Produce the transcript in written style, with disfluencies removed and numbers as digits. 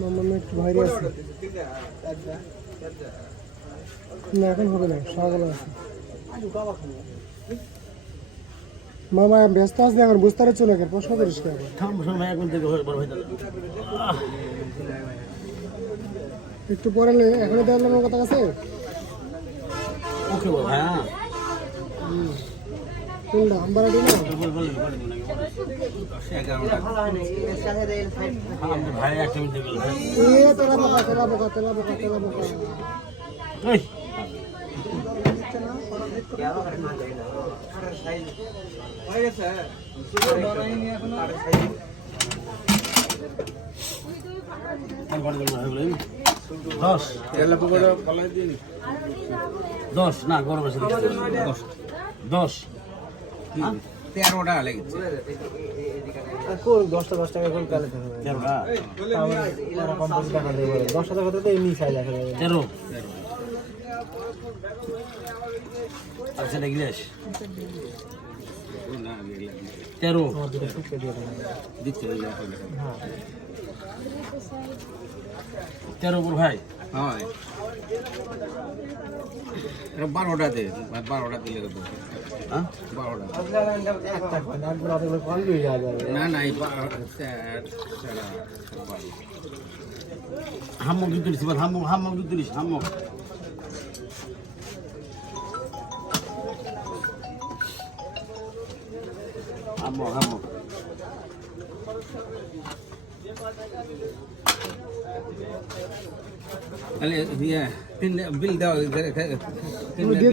মামা একটু বাইরে আছে না, এখন হবে না, সকালে আছে। মামা ব্যস্ত আছে এখন, বুঝতে পারছো না, প্রশ্ন করিস কে? একটু পরে এখনই দেখলাম আমার কথা আছে। ওকে বল হ্যাঁ কোনটা আমবারাটি না? ভাই একটা মিনিট গেল এ তেলা বোকা তেলা বোকা তেলা বোকা তেলা বোকা। এই দশ 10 না গরম আছে 10 13টা লেগেছে কোন 10 টাকা কোন কালে থাকে? 13টা তারা কম বেশি টাকা দেবে, 10 টাকা তো এমনি চাই দেখা যাবে। 13 আচ্ছা ইংলিশ 13 আমার দুটো ফুটকে দিয়ে দেবে। দিচ্ছে হ্যাঁ 13 পুর ভাই হয় 12টা দে 12টা দিলে তো হ্যাঁ 12টা একটা কোন একবার অতগুলো কল দিয়ে যাওয়া যাবে। না না এই হাম্মক দুধ দিচ্ছি বল হাম্মক দুধ দিচ্ছি হাম্মক হাম্মক তাহলে বিল দাও